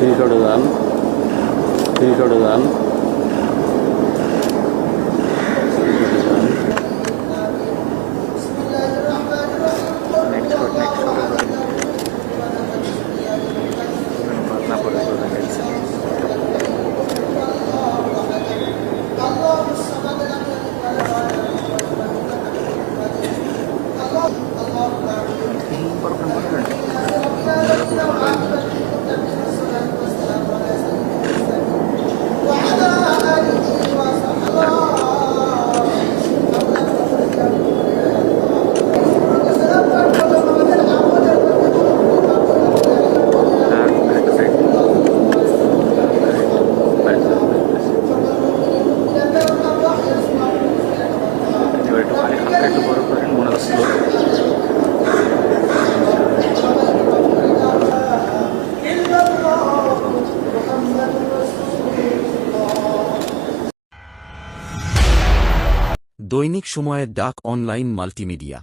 স্ক্রিনশটে যান, স্ক্রিনশটে যান, স্ক্রিনশটে যান। नेक्स्ट शॉट ना पड़े तो नेक्स्ट पर একটু বড় করেন মনে হচ্ছে দৈনিক সময়ের ডাক অনলাইন মাল্টিমিডিয়া।